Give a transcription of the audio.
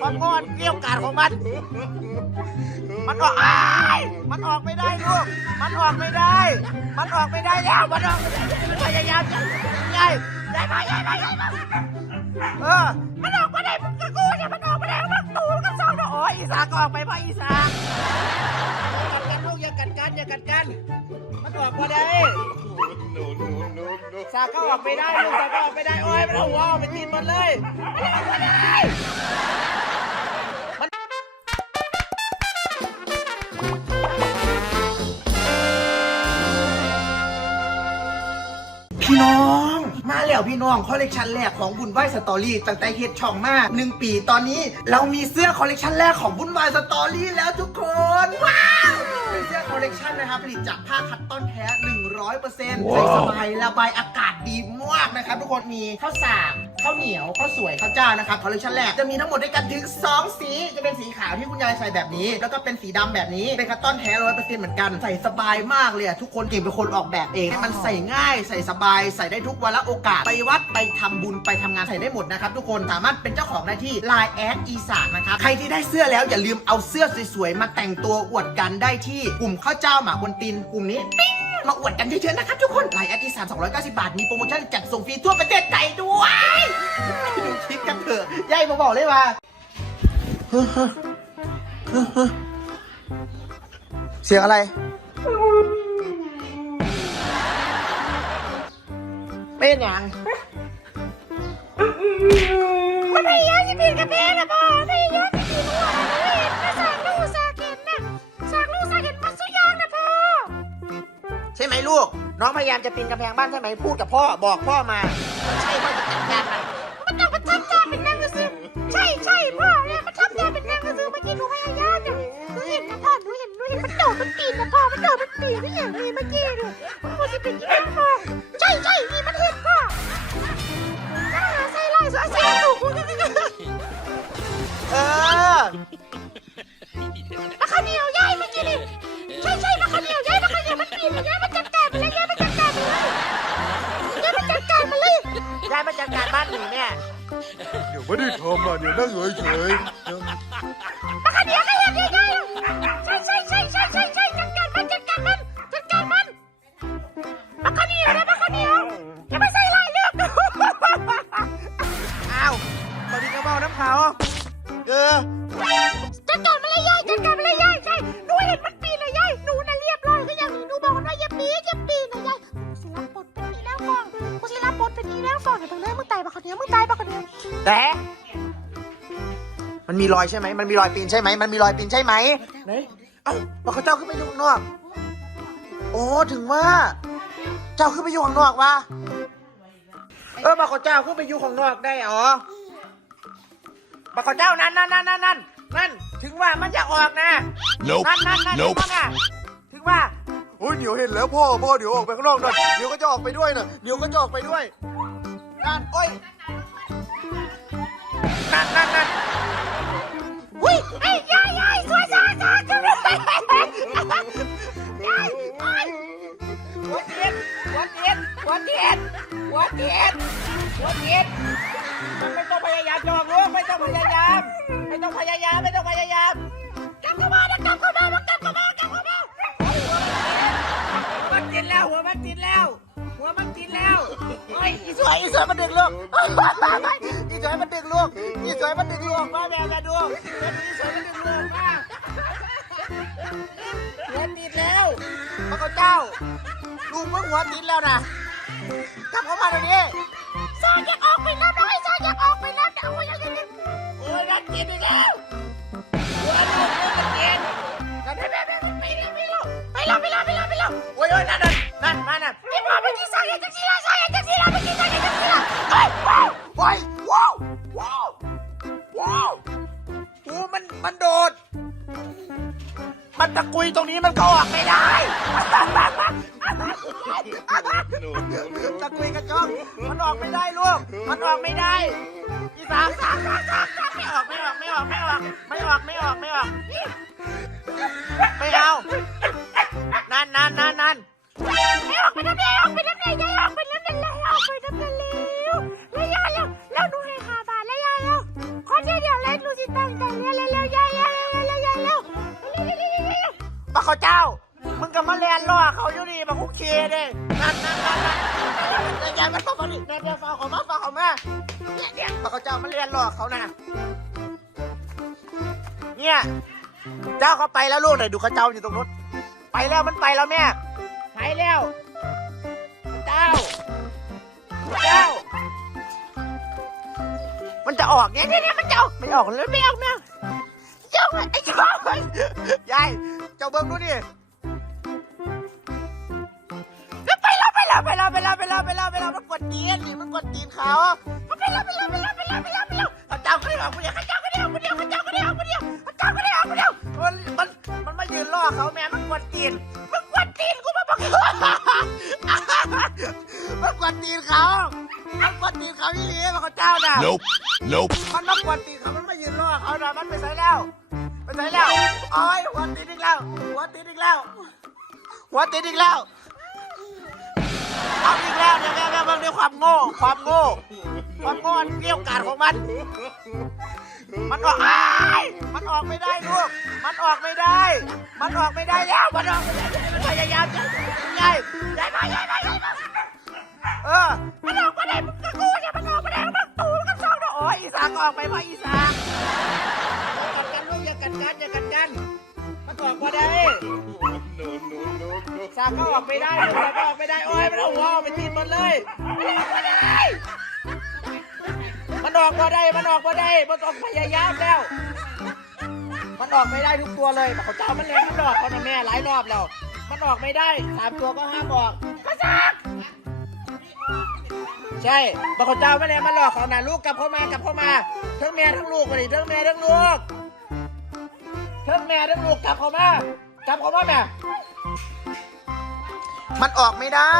ความงอนเกี่ยวกาดของมัน มันออกอ้ายมันออกไม่ได้ลูก มันออกไม่ได้ มันออกไม่ได้แล้ว มันออกไม่ได้มันพยายามจะใหญ่ใหญ่มาใหญ่มาใหญ่มาเออ มันออกไมาได้มึงกับกูเนี่ยมันออกไมาได้มึงตูกับสองนะโอ้ยอีสาก็ออกไปพราะอีสากัดกันลูกอย่ากัดกันอย่ากัดกัน มันออกไมาได้สาก็ออกไม่ได้ลูกสาก็ออกไม่ได้ โอ้ยมันเอาหัวออกไปตีนมันเลยมันออกไม่ได้ พี่น้อง มาแล้วพี่น้องคอลเลกชันแรกของบุญไหวสตอรี่ตั้งแต่เฮ็ดช่องมาหนึ่งปีตอนนี้เรามีเสื้อคอลเลกชันแรกของบุญไหวสตอรี่แล้วทุกคนว้าวเป็นเสื้อคอลเลกชันนะครับผลิตจากผ้าคัตตอนแท้100%ใส่สบายระบายอากาศดีมากนะครับทุกคนมีข้าวสากข้าวเหนียวข้าวสวยข้าวเจ้านะครับคอลเลกชันแรกจะมีทั้งหมดด้วยกันถึง 2 สีจะเป็นสีขาวที่คุณยายใส่แบบนี้ แล้วก็เป็นสีดำแบบนี้เป็นคัตตอนแท้ร้อยเปอร์เซ็นต์เหมือนกันใส่สบายมากเลยทุกคนเก่งเป็นคนออกแบบเองให้มันใส่ง่ายใส่สบาย ใส่ได้ทุกวันละโอกาส ไปวัดไปทำบุญไปทำงานใส่ได้หมดนะครับทุกคนสามารถเป็นเจ้าของได้ที่ Line แอดอีสานนะครับใครที่ได้เสื้อแล้วอย่าลืมเอาเสื้อสวยๆมาแต่งตัวอวดกันได้ที่กลุ่มข้าวเจ้าหมาบนตินกลุ่มนี้ มาอวดกันเยอะๆนะครับทุกคนไลน์แอดอีสาน290 บาท มีโปรโมชั่นจัดส่งฟรีทั่วประเทศไทยด้วยดูคลิปกันเถอะยายมาบอกเลยว่าเสียงอะไร เป็นอย่างมันพยายามจะปีนกระแพงนะพ่อพยายาม ลูก น้องพยายามจะปีนกำแพงบ้านใช่ไหมพูดกับพ่อบอกพ่อมามันใช่พ่อจะจัดการมันมันต้องมาทับใจเป็นนางกระสือใช่ใช่พ่อเนี่ยมันทับใจเป็นนางกระสือเมื่อกี้หนูพยายามเนี่ยหนูเห็นนะพ่อหนูเห็นหนูเห็นมันโดดมันปีนนะพ่อมันโดดมันปีนไม่อย่างนี้เมื่อกี้ดูมันจะเป็นยังไงพ่อ ไม่ได้ทำอะเดี๋ยวนั่งเฉยมะขามเหนียวก็เห็นย่ายย่ายใช่ใช่ใช่ใช่ใช่ใช่จัดการมันจัดการมันจัดการมันมะขามเหนียวนะมะขามเหนียวอย่ามาใส่ลายเลือดอ้าวตอนนี้ก็เมาน้ำเขาเออจัดการมันเลยย่ายจัดการมันเลยย่าย เป็นอีแล้วฟองเดี๋ยวมึงเลิกมึงตายมะขามเหนียวมึงตายมะขามเหนียวแต่ มันมีรอยใช่ไหม มันมีรอยปีนใช่ไหม มันมีรอยปีนใช่ไหมไหนเอ้าบอกเขาเจ้าขึ้นไปอยู่ข้างนอก โอ้ ถึงว่า เจ้าขึ้นไปอยู่ข้างนอกวะเออบอกเขาเจ้าขึ้นไปอยู่ข้างนอกได้เหรอบอกเขาเจ้านั่นนั่นนั่นนั่นนั่นนั่น ถึงว่ามันจะออกนะ Nope นั่นนั่นนั่น Nope ถึงว่าไงถึงว่าๆโอ้ยเดี๋ยวเห็นแล้วพ่อพ่อเดี๋ยวออกไปข้างนอกหน่อยเดี๋ยวก็จะออกไปด้วยนะเดี๋ยวก็จะออกไปด้วย นั่นโอ้ยนั่นนั่นนั่นอุ้ยไอ้ยายยายสวยสวยสวยจังเลยยายโอ๊ยหัวเทียนหัวเทียนหัวเทียนหัวเทียนหัวเทียนมันไม่ต้องพยายามจอกลูกไม่ต้องพยายาม ไม่ต้องพยายามไม่ต้องพยายามกลับเข้ามานะกลับเข้ามากลับเข้ามากลับเข้ามามันติดแล้วหัวมันติดแล้ว หัวมันติดแล้วโอ้ยอีสวยอีสวยมันดึงลูกอีสวยมันดึงลูกอีสวยมันดึงลูกมาแม่มาดูอีสวยมันดึงลูกมาหัวติดแล้วพระเจ้าลูกมึงหัวติดแล้วนะกลับเข้ามาเดี๋ยวนี้ซอยอยากออกไปน้ำได้ซอยอยากออกไปน้ำได้โอ้ยยังยังโอ้ยมันติดอีกแล้วหัวลูกมึงมันติดนั่นไปไปไปไปแล้วไปแล้วไปแล้วไปแล้วไปแล้วไปแล้วโอ้ยโอ้ยนั่นนั่นนั่น มันมันโดด มันตะกุยตรงนี้มันก็ออกไม่ได้ ตะกุยกระจอกมันออกไม่ได้ลูก มันออกไม่ได้อีสามสามสามสามสามไม่ออกไม่ เขาเจ้า มึงกับมาแลนล่อเขาอยู่นี่มาคุกเคเด้นั่นนั่นนั่นนั่นอย่ามันเข้ามาดิเดี๋ยวเดี๋ยวฟังเขามาฟังเขามาเนี่ยเนี่ยปะเขาเจ้ามาแลนล่อเขานะเนี่ยเจ้าเขาไปแล้วลูกไหนดูเขาเจ้าอยู่ตรงนู้นไปแล้วมันไปแล้วแม่ไปแล้วเจ้าเจ้า มันจะออกเนี่ยเนี่ยเนี่มันจะออกไม่ออกเลยไม่ออกไม่ออกเจ้าไอ้เจ้ายาย เจ้าเบิ้งดูดิแล้วไปแล้วไปแล้วไปแล้วไปแล้วไปแล้วไปแล้วไปแล้วมันกดตีนนี่มันกดตีนเขามันไปแล้วไปแล้วไปแล้วไปแล้วไปแล้วไปแล้วเขาเจ้าก็ได้ออกคนเดียวเขาเจ้าก็ได้ออกคนเดียวเขาเจ้าก็ได้ออกคนเดียวเขาเจ้าก็ได้ออกคนเดียวมันมันมันไม่ยืนล่อเขาแม่มันกดตีนมันกดตีนกูมาบอกมันกดตีนเขามันกดตีนเขาที่เลี้ยงเขาเจ้าน่ะ Nope Nope มันมากวนตีนเขามันไม่ยืนรอเขานะมันไปใส่แล้ว ไปใส่แล้วโอ้ยหัวตีนอีกแล้วหัวตีนอีกแล้วหัวตีนอีกแล้ว เอาอีกแล้วเนี่ยแม่แม่เบิ่งด้วยความโง่ ความโง่ ความโง่อันเกลี้ยวกราดของมัน มันออกอ้ายมันออกไม่ได้ลูก มันออกไม่ได้ มันออกไม่ได้แล้ว มันออกไม่ได้มันพยายามจะใหญ่ใหญ่มาใหญ่มาใหญ่มาเออ มันออกมาได้มึงก็กูเนี่ยมันออกมาได้มันตูมันก็ซองเนาะโอ้ยอีสานก็ออกไปเพราะอีสานอย่ากัดกันลู กอย่ากัดกันอย่ากัดกันมันออกมาได้สากก็ออกไม่ได้ลูกสากก็ออกไม่ได้โอ้ยมันเอาหัวออกไปทีนหมดเลยมันออกมาได้ มันออกมาได้มันออกมาได้มันต้องพยายามแล้ว มันออกไม่ได้ทุกตัวเลยแต่เขาเจ้ามันเลี้ยงมันออกเขานะแม่หลายรอบแล้ว มันออกไม่ได้สามตัวก็ห้ามออกกระซักใช่บางคนเจ้าไม่เลยมันหลอกเขานะลูกกลับเข้ามากลับเข้ามาทั้งแม่ทั้งลูกมาดิทั้งแม่ทั้งลูก เชิญแม่ทั้งลูกกลับเข้ามากลับเข้ามาแม่ มันออกไม่ได้